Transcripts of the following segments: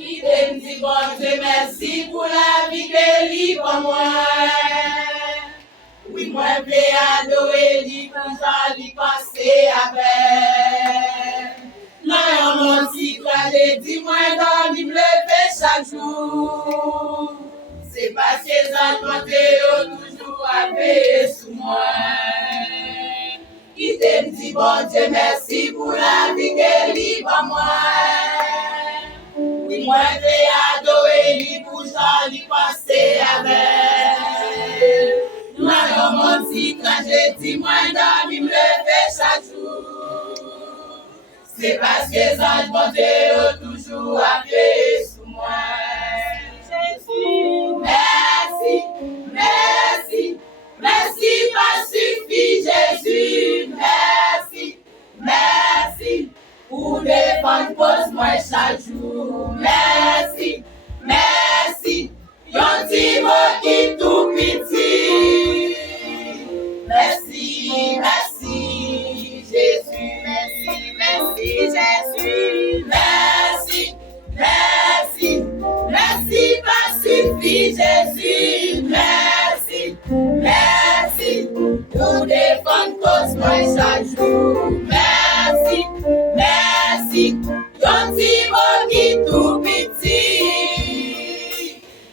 Il dit bon Dieu merci pour la vie que lui pour moi. Oui, moi je vais adorer lui pour ça lui passer avec. Non, mon petit frère, j'ai dit moi dans lui me lever chaque jour. C'est parce que les anges toujours avec sous moi. Il me dit bon Dieu merci pour la vie que lui pour moi. Oui, moi je vais adorer lui pour ça lui passer avec. Non, mon petit frère, j'ai dit moi dans lui me lever chaque jour. C'est parce que les anges bon Dieu toujours appelé sous moi. Jésus, merci, merci, merci, pas suffit, Jésus, merci, merci, pour défendre cause moi chaque jour. Merci, merci, yon petit mot qui tout petit. Merci, merci, Jésus, merci, merci, Jésus, merci, merci, merci, pas suffit, Jésus, merci, merci, pour défendre cause moi chaque jour, merci, merci, yon petit mot qui tout petit,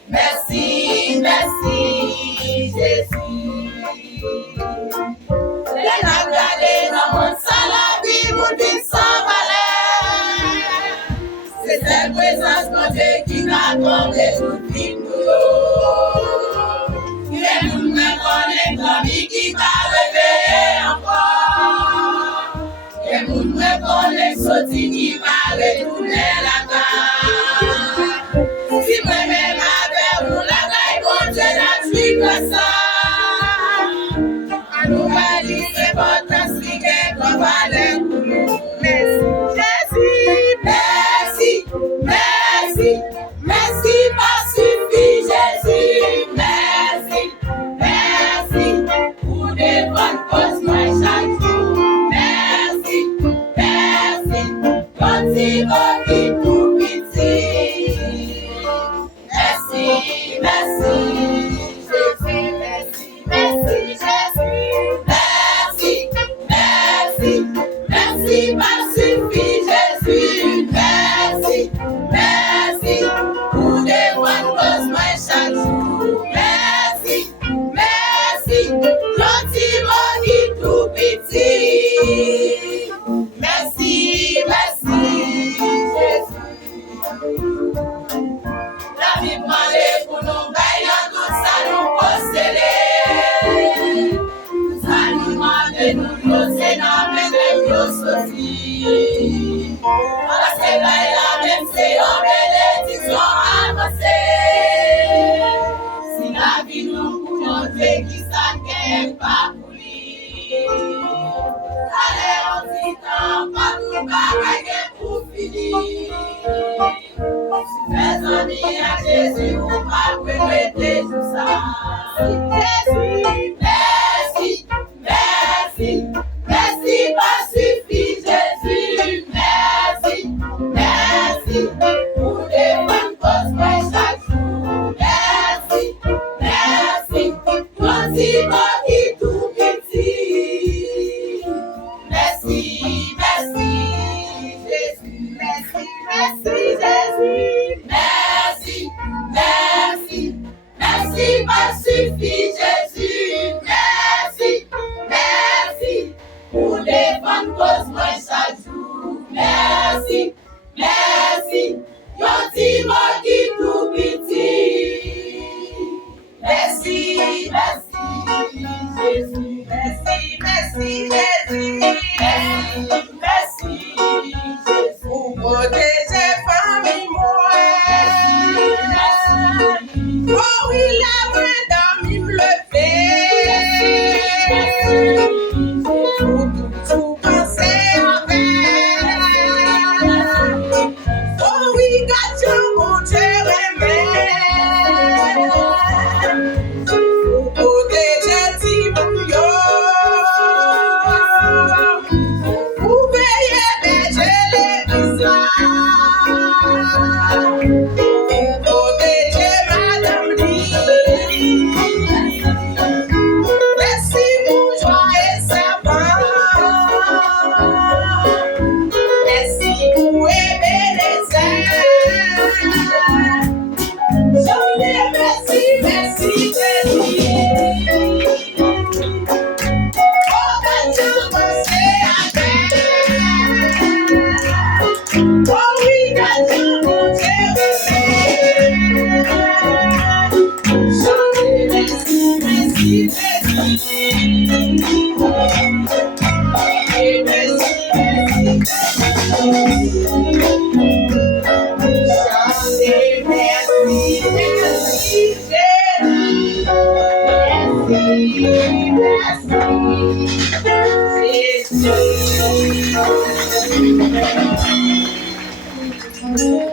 merci, merci, Jésus. Les nagales dans mon la vie, mon vie sans valeur. C'est cette présence de Dieu qui n'a comblé toute vie nous. Et nous me connaissons comme qui va réveiller encore. Et nous me connaissons qui va retourner la terre. Si moi-même avec vous, la caille, bon Dieu, la tuer comme ça. Nous valise fantastique comme valet pour nous. Merci, Jésus, merci, merci, merci, pas suffit, Jésus, merci, merci, pour défendre cause moi chaque jour. Merci, merci, quand il va qui tout petit. Merci, merci, Jésus, merci, merci, Jésus. Merci, pas suffit, Jésus, merci, merci, pour défendre cause moi chaque jour, merci, merci, gentil mot qui tout petit, merci, merci, Jésus. La vie demande pour nous veiller, tout ça nous posséder, ça nous demande nous c'est dans Sophie. Voilà, c'est la même, c'est en bénédiction avancée. Si la vie nous pour montrer qui ça n'est pas pour lui. Allez, on dit tant, pas tout bagaille pour finir. Si mes amis à Jésus, on va regretter tout ça. Jésus, merci, merci. Merci, pas suffit, Jésus, merci, merci, pour défendre cause moi chaque jour, merci, merci, quand il va qui tout petit, merci, merci, Jésus, merci, merci, Jésus, merci, merci, merci, pas suffit, Jésus, merci, merci. Pour défendre cause moi chaque jour. Merci, merci, yon ti mot qui tout petit. Merci, merci, Jésus. Merci, merci, Jésus. Merci, merci, Jésus. Pour protéger famille moi. Merci, merci. Oh oui, la main dans me lever. Et merci, chantez merci, merci, Jésus. Merci, Jésus.